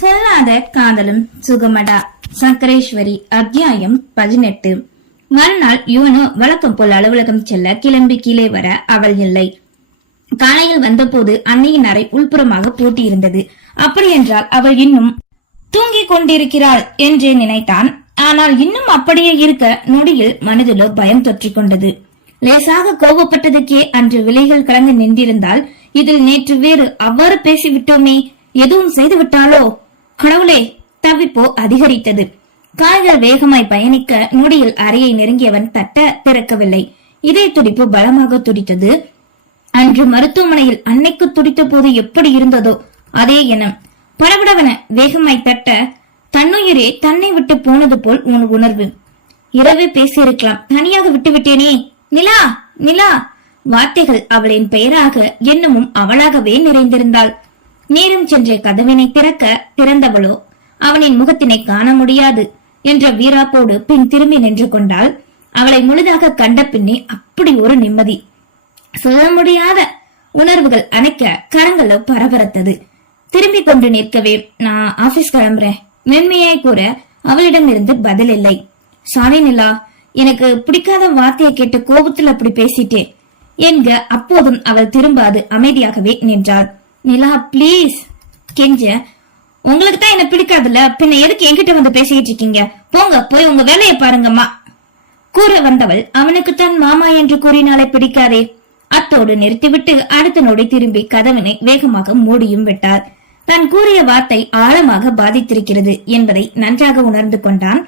சொல்லாத காதலும் சுகமடா. சங்கரேஸ்வரி அத்தியாயம் பதினெட்டு. மறுநாள் யுவனு வழக்கம் போல் அலுவலகம் செல்ல கிளம்பி கீழே வர அவள் இல்லை. காலையில் வந்தபோது அன்னையின் அறை உள்புறமாக பூட்டியிருந்தது. அப்படியென்றால் அவள் இன்னும் தூங்கிக் கொண்டிருக்கிறாள் என்றே நினைத்தான். ஆனால் இன்னும் அப்படியே இருக்க நொடியில் மனதிலோ பயம் தொற்றிக் கொண்டது. லேசாக கோபப்பட்டதுக்கே அன்று விலைகள் கலந்து நின்றிருந்தால் இதில் நேற்று வேறு அவ்வாறு பேசிவிட்டோமே எதுவும் செய்து விட்டாளோ கடவுளே தவிப்போ அதிகரித்தது. கால்கள் வேகமாய் பயணிக்க நொடியில் அறையை நெருங்கியவன் தட்ட திறக்கவில்லை. இதய துடிப்பு பலமாக துடித்தது. அன்று மருத்துவமனையில் அன்னைக்கு துடித்த போது எப்படி இருந்ததோ அதே எண்ணம். படபடவன வேகமாய் தட்ட தன்னுயிரே தன்னை விட்டு போனது போல் உன் உணர்வு. இரவே பேசியிருக்கலாம். தனியாக விட்டு விட்டேனே நிலா நிலா. வார்த்தைகள் அவளின் பெயராக என்னமும் அவளாகவே நிறைந்திருந்தாள். நேரம் சென்ற கதவினை திறக்க திறந்தவளோ அவனின் முகத்தினை காண முடியாது என்ற வீராப்போடு பின் திரும்பி நின்று கொண்டால் அவளை முழுதாக கண்ட பின்னே அப்படி ஒரு நிம்மதி. சொல்ல முடியாத உணர்வுகள் அணைக்க கரங்கள பரபரத்தது. திரும்பி கொண்டு நிற்கவே நான் ஆபீஸ் கிளம்புறேன். மென்மையாய் கூற அவளிடமிருந்து பதில் இல்லை. சாரி நிலா எனக்கு பிடிக்காத வார்த்தையை கேட்டு கோபத்தில் அப்படி பேசிட்டேன் என்க அப்போதும் அவள் திரும்பாது அமைதியாகவே நின்றாள். நிலா ப்ளீஸ் கெஞ்ச. உங்களுக்கு தான் என்ன பிடிக்காதுல பின்ன எதுக்கு என்கிட்ட வந்து பேசிக்கிட்டு இருக்கீங்க? போங்க போய் உங்க வேலையை பாருங்கம்மா. கூற வந்தவள் அவனுக்கு தான் மாமா என்று கூறினாலே பிடிக்காதே. அத்தோடு நிறுத்திவிட்டு அடுத்த நொடி திரும்பி கதவினை வேகமாக மூடியும் விட்டார் தான் கூறிய வார்த்தை ஆழமாக பாதித்திருக்கிறது என்பதை நன்றாக உணர்ந்து கொண்டான்.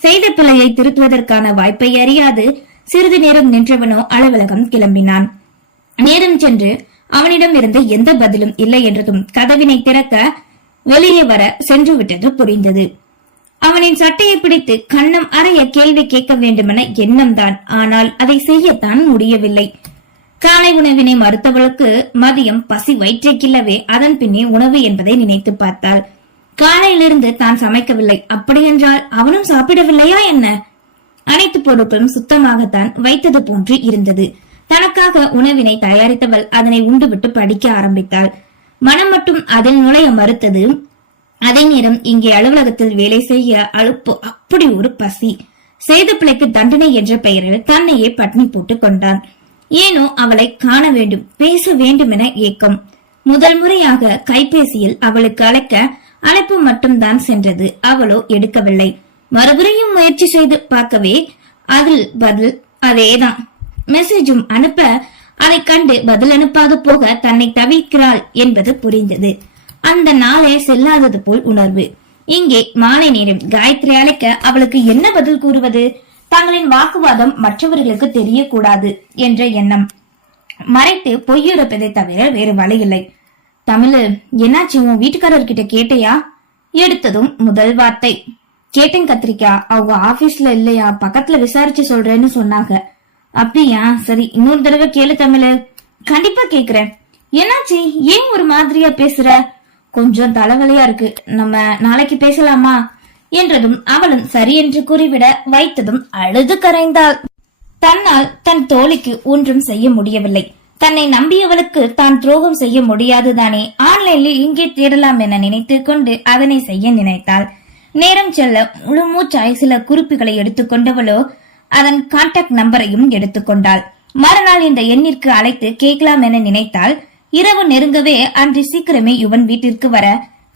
செய்த பிழையை திருத்துவதற்கான வாய்ப்பை அறியாது. சிறிது நேரம் நின்றவனோ அலுவலகம் கிளம்பினான். நேரம் சென்று அவனிடம் இருந்து எந்த பதிலும் இல்லை என்றதும் கதவினை திறக்க வெளியே வர சென்று விட்டது புரிந்தது. அவனின் சட்டையை பிடித்து கண்ணம் அறைய கேள்வி கேட்க வேண்டுமென எண்ணம்தான். ஆனால் அதை செய்யத்தான் முடியவில்லை. காலை உணவினை மறுத்தவளுக்கு மதியம் பசி வயிற்றை கிள்ளவே அதன் பின்னே உணவு என்பதை நினைத்து பார்த்தாள். காலையிலிருந்து தான் சமைக்கவில்லை. அப்படியென்றால் அவனும் சாப்பிடவில்லையா என்ன? அனைத்து பொருட்களும் சுத்தமாகத்தான் வைத்தது போன்று இருந்தது. தனக்காக உணவினை தயாரித்தவள் அதனை உண்டுவிட்டு படிக்க ஆரம்பித்தாள். மனம் மட்டும் அதில் நுழைய மறுத்தது அதே நேரம் இங்கே அலுவலகத்தில் வேலை செய்ய அலுப்பு அப்படி ஒரு பசி. செய்த பிள்ளைக்கு தண்டனை என்ற பெயரில் தன்னையே பட்னி போட்டுக் கொண்டான். ஏனோ அவளை காண வேண்டும் பேச வேண்டும் என ஏக்கம். முதல் முறையாக கைபேசியில் அவளுக்கு அழைக்க அழைப்பு மட்டும்தான் சென்றது அவளோ எடுக்கவில்லை. மறுபடியும் முயற்சி செய்து பார்க்கவே அதில் பதில் அதேதான். மெசேஜும் அனுப்ப அதை கண்டு பதில் அனுப்பாது போக தன்னை தவிக்கிறாள் என்பது புரிந்தது. அந்த நாளே செல்லாதது போல் உணர்வு. இங்கே மாலை நேரம் காயத்ரி அழைக்க அவளுக்கு என்ன பதில் கூறுவது? தங்களின் வாக்குவாதம் மற்றவர்களுக்கு தெரியக்கூடாது என்ற எண்ணம். மறைத்து பொய்யுரைப்பதை தவிர வேறு வழி இல்லை தமிழு என்னாச்சு உன் வீட்டுக்காரர்கிட்ட கேட்டையா? எடுத்ததும் முதல் வார்த்தை. கேட்டேன் கத்திரிக்கா அவங்க ஆபீஸ்ல இல்லையா? பக்கத்துல விசாரிச்சு சொல்றேன்னு சொன்னாங்க. அப்படியா? சரி இன்னொரு தடவை கேளு தமிழு. கண்டிப்பா கேக்குறேன். என்னாச்சு? ஏன் ஒரு மாதிரியா பேசுற? கொஞ்சம் தலைவலியா இருக்கு. நம்ம நாளைக்கு பேசலாமா? என்றதும் அவளும் சரி என்று கூறிவிட வைத்ததும் அழுது கரைந்தாள். தன்னால் தன் தோழிக்கு ஒன்றும் செய்ய முடியவில்லை. தன்னை நம்பியவளுக்கு தான் துரோகம் செய்ய முடியாதுதானே. ஆன்லைனில் இங்கே தேடலாம் என நினைத்து கொண்டு அதனை செய்ய நினைத்தாள். நேரம் செல்ல முழு மூச்சாய் சில குறிப்புகளை எடுத்துக்கொண்டவளோ அதன் கான்டாக்ட் நம்பரையும் எடுத்துக்கொண்டாள் மறுநாள் இந்த எண்ணிற்கு அழைத்து கேட்கலாம் என நினைத்தால் இரவு நெருங்கவே அன்று சீக்கிரமே யுவன் வீட்டிற்கு வர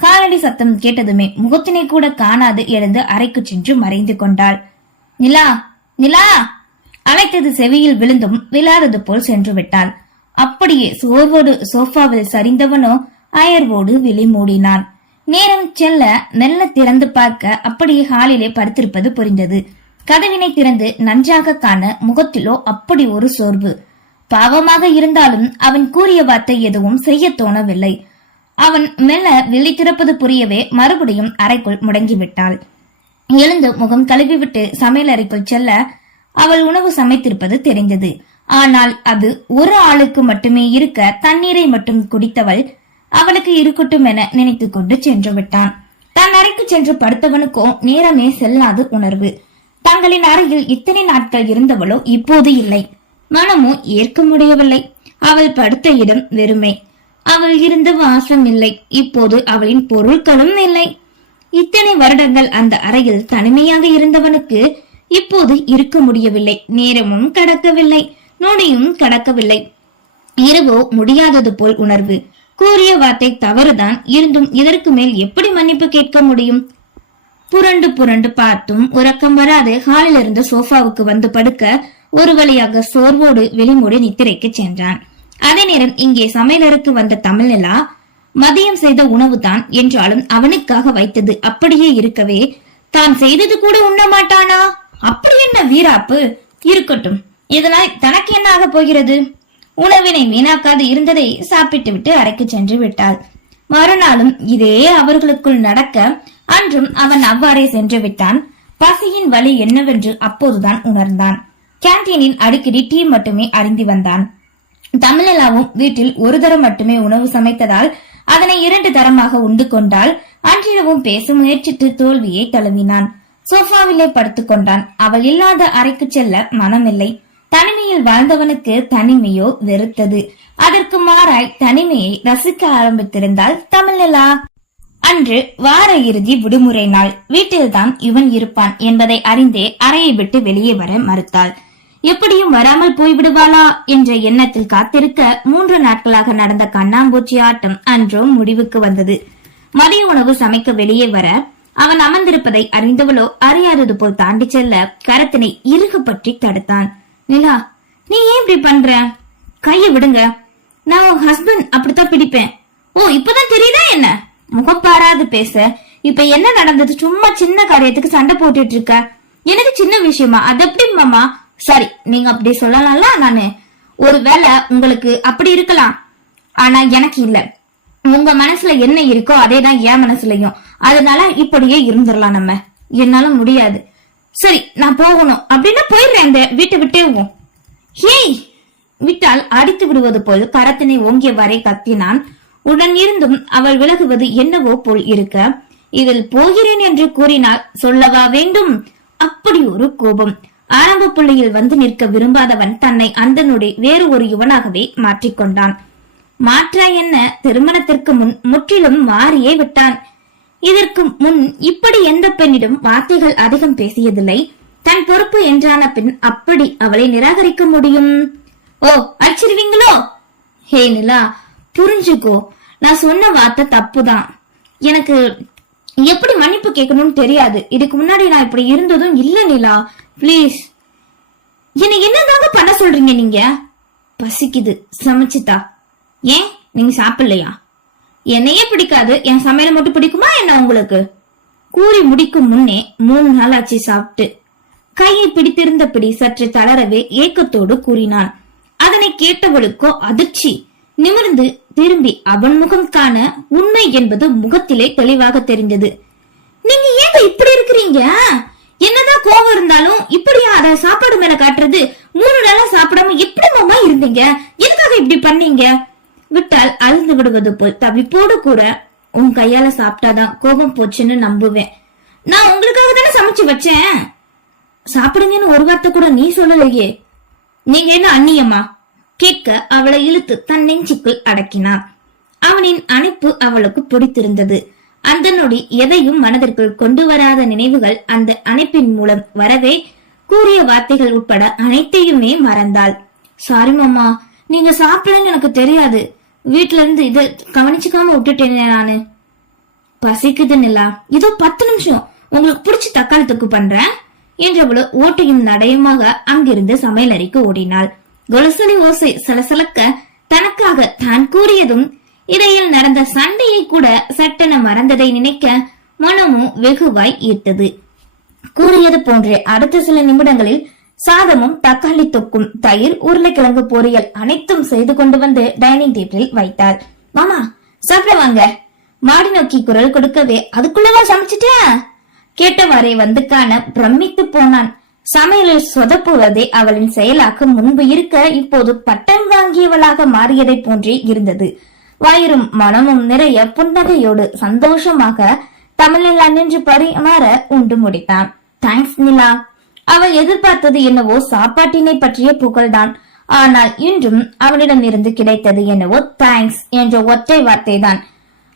காலடி சத்தம் கேட்டதுமே முகத்தினை கூட காணாது எழுந்து அறைக்கு சென்று மறைந்து கொண்டாள். நிலா நிலா! அழைத்தது செவியில் விழுந்தும் விழாதது போல் சென்று விட்டாள். அப்படியே சோர்வோடு சோஃபாவில் சரிந்தவனோ அயர்வோடு விழி மூடினான். நேரம் செல்ல மெல்ல திறந்து பார்க்க அப்படியே ஹாலிலே படுத்திருப்பது புரிந்தது. கதவினை திறந்து நன்றாக காண முகத்திலோ அப்படி ஒரு சோர்வு. பாவமாக இருந்தாலும் அவன் கூறிய வார்த்தை எதுவும் செய்ய தோணவில்லை. அவன் மெல்ல விழி திறப்பது புரியவே மறுபடியும் அறைக்குள் முடங்கிவிட்டாள். எழுந்து முகம் கழுவிவிட்டு சமையலறைக்குள் செல்ல அவள் உணவு சமைத்திருப்பது தெரிந்தது. ஆனால் அது ஒரு ஆளுக்கு மட்டுமே இருக்க தண்ணீரை மட்டும் குடித்தவள் அவளுக்கு இருக்கட்டும் என நினைத்துக் கொண்டு சென்று விட்டான் தன் அறைக்கு சென்று படுத்தவனுக்கோ நேரமே செல்லாது உணர்வு. தங்களின் அறையில் இத்தனை நாட்கள் இருந்தவளோ இப்போது இல்லை. மனமோ ஏற்க முடியவில்லை. அவள் படுத்த இடம் வெறுமை. அவள் இருந்த வாசம் இல்லை. இப்போது அவளின் பொருட்களும் இல்லை. இத்தனை வருடங்கள் அந்த அறையில் தனிமையாக இருந்தவனுக்கு இப்போது இருக்க முடியவில்லை. நேரமும் கடக்கவில்லை. நொடியும் கடக்கவில்லை. இரவோ முடியாதது போல் உணர்வு. கூறிய வார்த்தை தவறுதான். இருந்தும் இதற்கு மேல் எப்படி மன்னிப்பு கேட்க முடியும்? புரண்டு புரண்டு பார்த்தும் உறக்கம் வராது ஹாலில் இருந்த சோஃபாவுக்கு வந்து படுக்க ஒரு வழியாக சோர்வோடு வெளிமூடி நித்திரைக்கு சென்றான். அதே நேரம் இங்கே சமையலருக்கு வந்த தமிழ்நிலா மதியம் செய்த உணவு தான் என்றாலும் அவனுக்காக வைத்தது அப்படியே இருக்கவே தான் செய்தது கூட உண்ண மாட்டானா? அப்படி என்ன வீராப்பு? இருக்கட்டும். இதனால் தனக்கு என்ன ஆக போகிறது? உணவினை வீணாக்காது இருந்ததை சாப்பிட்டு விட்டு அறைக்கு சென்று விட்டாள். மறுநாளும் இதே அவர்களுக்குள் நடக்க அன்றும் அவன் அவ்வாறே சென்று விட்டான். பசியின் வலி என்னவென்று அப்போதுதான் உணர்ந்தான். கேன்டீனில் அடிக்கடி டீ மட்டுமே அறிந்து வந்தான். தமிழலாவும் வீட்டில் ஒரு தரம் மட்டுமே உணவு சமைத்ததால் அதனை இரண்டு தரமாக உண்டு கொண்டால் அன்றிரவும் பேச முயற்சித்து தோல்வியை தழுவினான். சோஃபாவிலே படுத்துக் கொண்டான். அவள் இல்லாத அறைக்கு செல்ல மனமில்லை. தனிமையில் வாழ்ந்தவனுக்கு தனிமையோ வெறுத்தது. அதற்கு மாறாய் தனிமையை ரசிக்க ஆரம்பித்திருந்தால் தமிழ்நிலா அன்று வார இறுதி விடுமுறை நாள். வீட்டில்தான் இவன் இருப்பான் என்பதை அறிந்தே அறையை விட்டு வெளியே வர மறுத்தாள். எப்படியும் வராமல் போய்விடுவாளா என்ற எண்ணத்தில் காத்திருக்க மூன்று நாட்களாக நடந்த கண்ணாம்பூச்சி ஆட்டம் அன்றும் முடிவுக்கு வந்தது. மதிய உணவு சமைக்க வெளியே வர அவன் அமர்ந்திருப்பதை அறிந்தவளோ அறியாதது போல் தாண்டி செல்ல கரத்தினை இறுக பற்றி தடுத்தான். நிலா நீ ஏன் இப்படி பண்ற? கைய விடுங்க. நான் உன் ஹஸ்பண்ட் அப்படித்தான் பிடிப்பேன். ஓ இப்பதான் தெரியுதா என்ன? முகப்பாராது பேச. இப்ப என்ன நடந்தது? சும்மா சின்ன காரியத்துக்கு சண்டை போட்டுட்டு இருக்க. எனக்கு சின்ன விஷயமா? அது எப்படி மாமா? சரி நீங்க அப்படி சொல்லலாம்ல நானு. ஒருவேளை உங்களுக்கு அப்படி இருக்கலாம். ஆனா எனக்கு இல்ல. உங்க மனசுல என்ன இருக்கோ அதேதான் என் மனசுலயும். அதனால இப்படியே இருந்துடலாம் நம்ம. என்னால முடியாது. சரி நான் போகணும். அப்படின்னா போயிடுறேன் இந்த வீட்டை விட்டே ஹேய்! விட்டால் அடித்து விடுவது போல் கரத்தினை ஓங்கியவாறே கத்தினான். உடன் இருந்தும் அவள் விலகுவது என்னவோ போல் இருக்க இதில் போகிறேன் என்று கூறினால் சொல்லவா வேண்டும்? அப்படி ஒரு கோபம். ஆரம்ப புள்ளியில் வந்து நிற்க விரும்பாதவன் தன்னை அந்த நொடி வேறு ஒரு யுவனாகவே மாற்றிக்கொண்டான். மாற்றா என்ன? திருமணத்திற்கு முன் முற்றிலும் மாறியே விட்டான். இதற்கு முன் இப்படி எந்த பெண்ணிடம் வார்த்தைகள் அதிகம் பேசியதில்லை. தன் பொறுப்பு என்றான பின் அப்படி அவளை நிராகரிக்க முடியும்? ஓ அடிச்சிருவீங்களோ? ஹே நிலா புரிஞ்சுக்கோ. நான் சொன்ன வார்த்தை தப்புதான். எனக்கு எப்படி மன்னிப்பு கேட்கணும்னு தெரியாது. இதுக்கு முன்னாடி நான் இப்படி இருந்ததும் இல்ல நிலா. ப்ளீஸ் என்ன என்னதாங்க பண்ண சொல்றீங்க நீங்க? பசிக்குது. சமைச்சுதா ஏன்? நீங்க சாப்பிடலையா? என்னையே பிடிக்காது. என் சமையல் மட்டும் பிடிக்குமா என்ன உங்களுக்கு? கூறி முடிக்கும் முன்னே மூணு நாள் ஆச்சு சாப்பிட்டு. கையை பிடித்திருந்தபடி சற்று தளரவே ஏக்கத்தோடு கூறினான் அதனை கேட்டவளுக்கோ அதிர்ச்சி. நிமிர்ந்து திரும்பி அவன் முகம் காண உண்மை என்பது முகத்திலே தெளிவாக தெரிந்தது. நீங்க ஏங்க இப்படி இருக்கிறீங்க? என்னதான் கோவம் இருந்தாலும் இப்படியா அத சாப்பாடு மேல காட்டுறது? மூணு நாளா சாப்பிடாம எப்படி மாமா இருந்தீங்க? எதுக்காக இப்படி பண்ணீங்க? விட்டால் அழுந்து விடுவது போல் தவிப்போடு கூட உன் கையால சாப்பிட்டாதான் கோபம் போச்சுன்னு நம்புவேன். நான் உங்களுக்காக தானே சமைச்சு வச்சேன். சாப்பிடுங்கன்னு ஒரு வார்த்தை கூட நீ சொல்லலையே. நீங்க என்ன அண்ணியம்மா கேட்க அவளை இழுத்து தன் நெஞ்சுக்குள் அடக்கினான். அவனின் அணைப்பு அவளுக்கு பிடித்திருந்தது. அந்த நொடி எதையும் மனதிற்குள் கொண்டு வராத நினைவுகள் அந்த அணைப்பின் மூலம் வரவே கூறிய வார்த்தைகள் உட்பட அனைத்தையுமே மறந்தாள். சாரி மாமா. நீங்க சாப்பிடலன்னு எனக்கு தெரியாது. வீட்ல இருந்து இதை கவனிச்சுக்காம விட்டுட்டேனே நானு. பசிக்குது நிலா. இதோ பத்து நிமிஷம். உங்களுக்கு பிடிச்ச தக்காளி தொக்கு பண்றேன். என்றவளோ ஓட்டையும் நடையுமாக அங்கிருந்து சமையலறைக்கு ஓடினாள். கொலசலி ஓசை சலசலக்க தனக்காக தான் கூறியதும் இடையில் நடந்த சண்டையை கூட சட்டென மறந்ததை நினைக்க மனமும் வெகுவாய் ஈர்த்தது கூறியது போன்றே அடுத்த சில நிமிடங்களில் சாதமும் தக்காளி தொக்கும் தயிர் உருளைக்கிழங்கு பொரியல் அனைத்தும் செய்து கொண்டு வந்து டைனிங் டேபிளில் வைத்தாள். மாமா சாப்பிட வாங்க. மாடி நோக்கி குரல் கொடுக்கவே அதுக்குள்ளவா சமைச்சிட்டேன் கேட்டவாறே வந்து காண பிரமித்து போனான் சமையலில் சொதப்புவதே அவளின் செயலாக முன்பு இருக்க இப்போது பட்டம் வாங்கியவளாக மாறியதை போன்றே இருந்தது. வயிறும் மனமும் நிறைய புன்னகையோடு சந்தோஷமாக தமிழில் நின்று பரிமாற உண்டு முடித்தான். தேங்க்ஸ் நிலா. அவள் எதிர்பார்த்தது என்னவோ சாப்பாட்டினை பற்றிய புகழ்தான். ஆனால் இன்றும் அவனிடமிருந்து கிடைத்தது என்னவோ தேங்க்ஸ் என்ற ஒற்றை வார்த்தைதான்.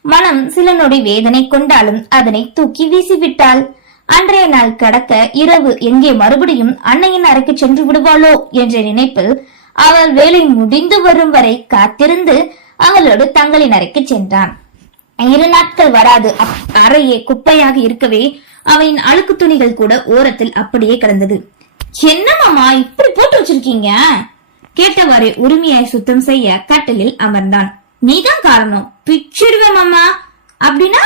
மனம் சில நொடி வேதனை கொண்டாலும் அதனை தூக்கி வீசிவிட்டாள். அன்றைய நாள் கடக்க இரவு எங்கே மறுபடியும் அன்னையின் அறைக்கு சென்று விடுவாளோ என்ற நினைப்பில் அவள் வேலை முடிந்து வரும் வரை காத்திருந்து அவளோடு தங்களின் அறைக்கு சென்றான். இரு நாட்கள் வராது. அறையே குப்பையாக இருக்கவே அவையின் அழுக்கு துணிகள் கூட ஓரத்தில் அப்படியே கிடந்தது. என்ன மாமா இப்படி போட்டு வச்சிருக்கீங்க? கேட்டவாறே உரிமையாய் சுத்தம் செய்ய கட்டிலில் அமர்ந்தான். நீதான் காரணம். பிச்சிடுவேன் மாமா. அப்படின்னா?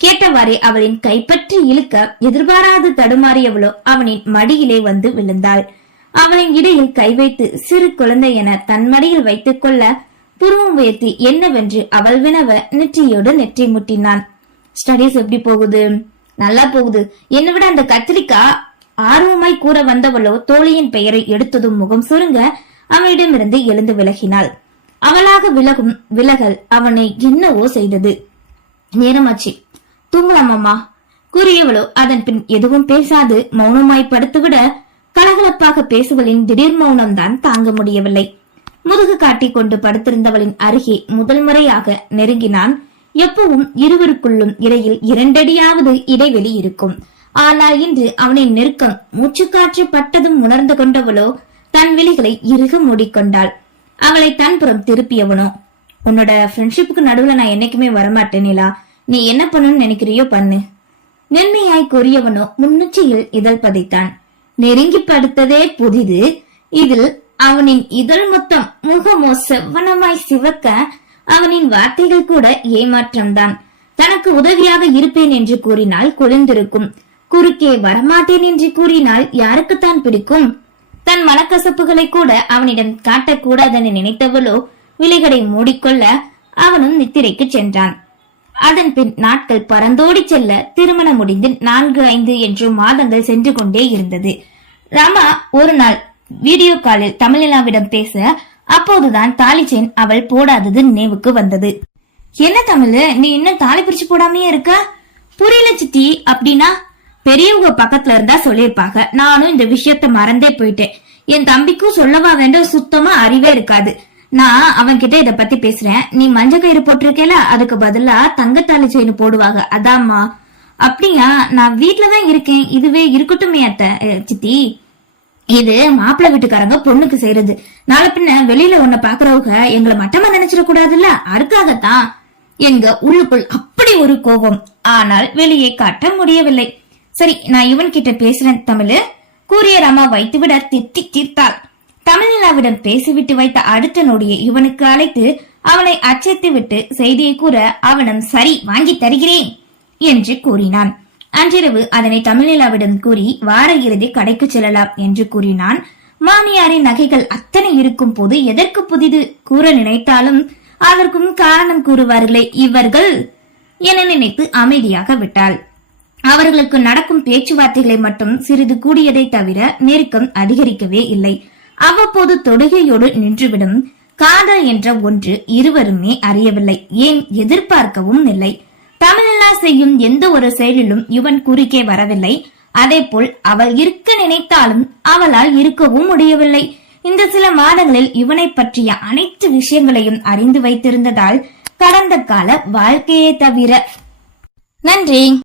கேட்டவாறே அவளின் கைப்பற்றி இழுக்க எதிர்பாராது தடுமாறியவளோ அவனின் மடியிலே வந்து விழுந்தாள். அவனின் இடையில் கை வைத்து சிறு குழந்தை என தன் மடியில் வைத்துக் கொள்ள புருவம் உயர்த்தி என்னவென்று அவள் வினவ நெற்றியோடு நெற்றி முட்டினான். ஸ்டடீஸ் எப்படி போகுது? நல்லா போகுது. என்னை விட அந்த கத்திரிக்கா ஆர்வமாய் கூற வந்தவளோ தோழியின் பெயரை எடுத்ததும் முகம் சுருங்க அவனிடமிருந்து எழுந்து விலகினாள். அவளாக விலகும் விலகல் அவனை என்னவோ செய்தது. நேரமாச்சு. தூங்கலாமாமா கூறியவளோ அதன் பின் எதுவும் பேசாது மௌனமாய் படுத்துவிட கலகலப்பாக பேசுவலின் திடீர் மௌனம்தான் தாங்க முடியவில்லை. முதுகு காட்டிக் கொண்டு படுத்திருந்தவளின் அருகே முதல் முறையாக நெருங்கினான். எப்பவும் இருவருக்குள்ளும் இடையில் இரண்டடியாவது இடைவெளி இருக்கும். ஆனால் இன்று அவனின் நெருக்கம் மூச்சுக்காற்று பட்டதும் உணர்ந்து கொண்டவளோ தன் விழிகளை இறுக மூடிக்கொண்டாள். அவளை தன்புறம் திருப்பியவனோ உன்னோட ஃப்ரெண்ட்ஷிப்புக்கு நடுவுல நான் என்னைக்குமே வரமாட்டேன் நிலா. நீ என்ன பண்ணணும்னு நினைக்கிறியோ பண்ணு. மென்மையாய் கூறியவனோ முன்னுச்சியில் இதழ் பதித்தான். நெருங்கி படுத்ததே புதிது. இதில் அவனின் இதழ் மொத்தம் முகமோ செவ்வனமாய் சிவக்க அவனின் வார்த்தைகள் கூட ஏமாற்றம்தான். தனக்கு உதவியாக இருப்பேன் என்று கூறினால் குளிர்ந்திருக்கும். குறுக்கே வரமாட்டேன் என்று கூறினால் யாருக்குத்தான் பிடிக்கும்? தன் மனக்கசப்புகளை கூட அவனிடம் காட்டக்கூடாதென நினைத்தவளோ விலைகளை மூடிக்கொள்ள அவனும் நித்திரைக்கு சென்றான். அதன் பின் நாட்கள் பறந்தோடி செல்ல திருமணம் முடிந்து நான்கு ஐந்து என்று மாதங்கள் சென்று கொண்டே இருந்தது. ரமா ஒரு நாள் வீடியோ காலில் தமிழிலாவிடம் பேச அப்போதுதான் தாலி செயின் அவள் போடாதது நினைவுக்கு வந்தது. என்ன தமிழ்? நீ இன்னும் தாலி பிரிச்சு போடாமையே இருக்க? புரியல சித்தி அப்படின்னா? பெரியவங்க பக்கத்துல இருந்தா சொல்லியிருப்பாங்க. நானும் இந்த விஷயத்த மறந்தே போயிட்டேன். என் தம்பிக்கும் சொல்லவா வேண்டும் சுத்தமா அறிவே இருக்காது. நான் அவன் கிட்ட இத பத்தி பேசுறேன். நீ மஞ்ச கயிறு போட்டிருக்கேல அதுக்கு பதிலா தங்கத்தாலி செயின் போடுவாங்க. அதாம்மா. அப்படியா நான் வீட்டுலதான் இருக்கேன். இதுவே இருக்கட்டுமே அத்த. சித்தி. இது மாப்பிள்ளை வீட்டுக்காரங்க பொண்ணுக்கு செய்யறது. நாளை பின்ன வெளியில உன்னை பாக்குறவங்க எங்களை மட்டமா நினைச்சிடக் கூடாதுல்ல அதுக்காகத்தான். எங்க உள்ளுக்குள் அப்படி ஒரு கோபம். ஆனால் வெளியே காட்ட முடியவில்லை. சரி நான் இவன் கிட்ட பேசுறேன் தமிழு. கூறிய ராமா வைத்துவிட திட்டி தீர்த்தாள். தமிழ்நிலாவிடம் பேசிவிட்டு வைத்த அடுத்த நொடியை இவனுக்கு அழைத்து அவனை அச்சத்து விட்டு செய்தியை கூற அவனும் சரி வாங்கி தருகிறேன் என்று கூறினான். அன்றிரவு அதனை தமிழ்நிலாவிடம் கூறி வார இறுதி கடைக்கு செல்லலாம் என்று கூறினான். மாமியாரின் நகைகள் அத்தனை இருக்கும் போது எதற்கு புதிது? கூற நினைத்தாலும் அதற்கும் காரணம் கூறுவார்களே இவர்கள் என நினைத்து அமைதியாக விட்டாள். அவர்களுக்கு நடக்கும் பேச்சுவார்த்தைகளை மட்டும் சிறிது கூடியதை தவிர நெருக்கம் அதிகரிக்கவே இல்லை. அவ்வப்போது தொடுகையோடு நின்றுவிடும். காதல் என்ற ஒன்று இருவருமே அறியவில்லை. ஏன் எதிர்பார்க்கவும் இல்லை. தமிழல்லா செய்யும் எந்த ஒரு செயலிலும் இவன் குறுக்கே வரவில்லை. அதே போல் அவள் இருக்க நினைத்தாலும் அவளால் இருக்கவும் முடியவில்லை. இந்த சில மாதங்களில் இவனை பற்றிய அனைத்து விஷயங்களையும் அறிந்து வைத்திருந்ததால் கடந்த கால வாழ்க்கையே தவிர. நன்றி.